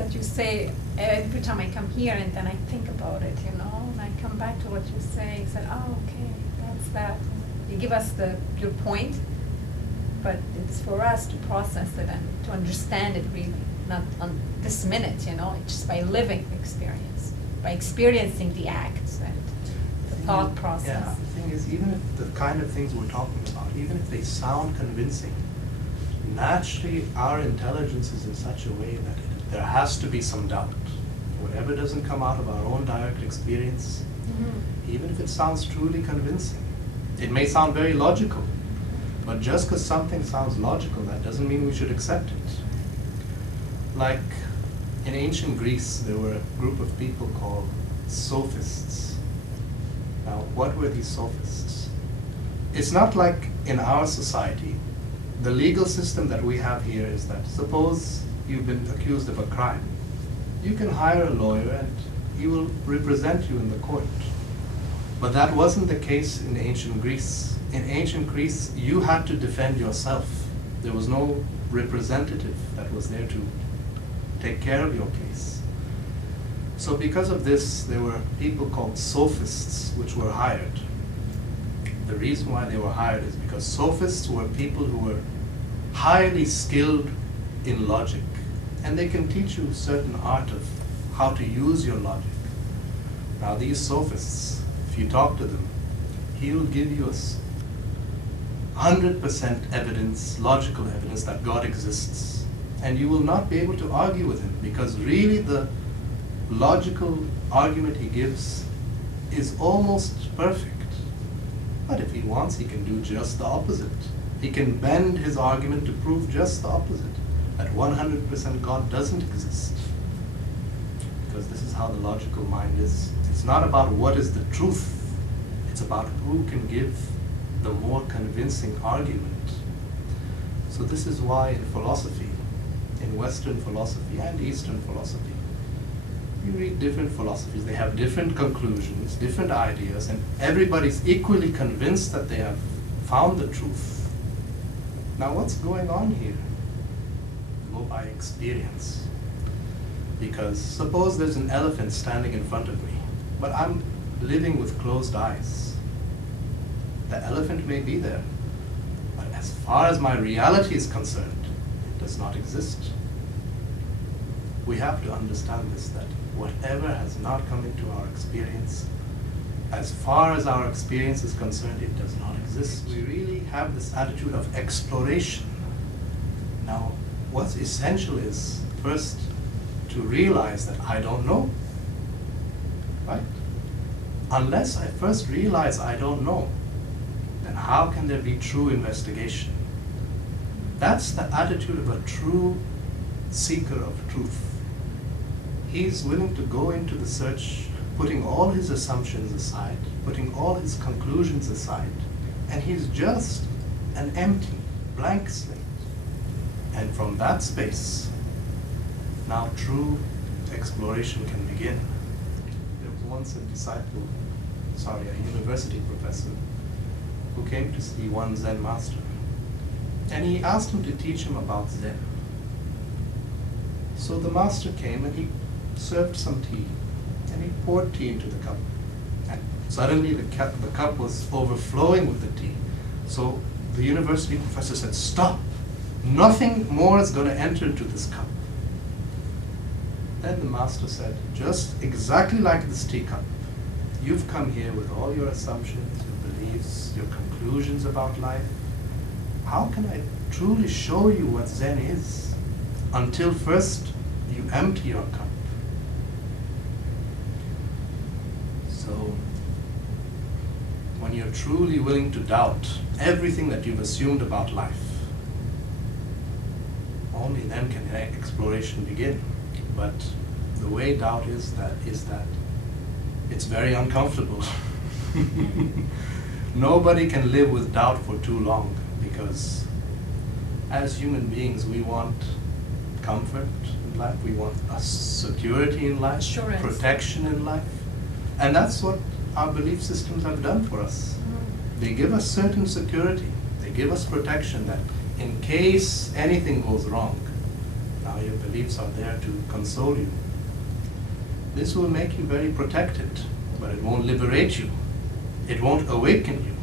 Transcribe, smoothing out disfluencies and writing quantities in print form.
that you say every time I come here, and then I think about it, and I come back to what you say and said, oh, okay, that's that. You give us your point, but it's for us to process it and to understand it really, not on this minute, just by living the experience, by experiencing the acts and the thought process. Yeah, the thing is, even if the kind of things we're talking about, even if they sound convincing, naturally our intelligence is in such a way that there has to be some doubt. Whatever doesn't come out of our own direct experience, even if it sounds truly convincing, it may sound very logical, but just because something sounds logical, that doesn't mean we should accept it. Like in ancient Greece, there were a group of people called sophists. Now, what were these sophists? It's not like in our society, the legal system that we have here is that suppose you've been accused of a crime, you can hire a lawyer and he will represent you in the court. But that wasn't the case in ancient Greece. In ancient Greece, you had to defend yourself. There was no representative that was there to take care of your case. So because of this, there were people called sophists which were hired. The reason why they were hired is because sophists were people who were highly skilled in logic, and they can teach you a certain art of how to use your logic. Now these sophists, if you talk to them, he will give you 100% evidence, logical evidence that God exists. And you will not be able to argue with him, because really the logical argument he gives is almost perfect. But if he wants, he can do just the opposite. He can bend his argument to prove just the opposite, that 100% God doesn't exist. Because this is how the logical mind is. It's not about what is the truth. It's about who can give the more convincing argument. So this is why in philosophy, in Western philosophy and Eastern philosophy, you read different philosophies. They have different conclusions, different ideas, and everybody's equally convinced that they have found the truth. Now what's going on here? Go by experience. Because suppose there's an elephant standing in front of me, but I'm living with closed eyes. The elephant may be there, but as far as my reality is concerned, it does not exist. We have to understand this, that whatever has not come into our experience, as far as our experience is concerned, it does not exist. We really have this attitude of exploration. Now, what's essential is first to realize that I don't know, right? Unless I first realize I don't know, then how can there be true investigation? That's the attitude of a true seeker of truth. He's willing to go into the search, putting all his assumptions aside, putting all his conclusions aside, and he's just an empty, blank slate. And from that space, now true exploration can begin. There was once a university professor, who came to see one Zen master. And he asked him to teach him about Zen. So the master came and he served some tea. And he poured tea into the cup. And suddenly the cup was overflowing with the tea. So the university professor said, "Stop! Nothing more is going to enter into this cup." Then the master said, "Just exactly like this teacup, you've come here with all your assumptions, your beliefs, your conclusions about life. How can I truly show you what Zen is until first you empty your cup?" So, when you're truly willing to doubt everything that you've assumed about life, only then can exploration begin. But the way doubt is that it's very uncomfortable. Nobody can live with doubt for too long, because as human beings we want comfort in life, we want a security in life, assurance, protection in life. And that's what our belief systems have done for us. They give us certain security, they give us protection that in case anything goes wrong, Now your beliefs are there to console you. This will make you very protected, but it won't liberate you. It won't awaken you.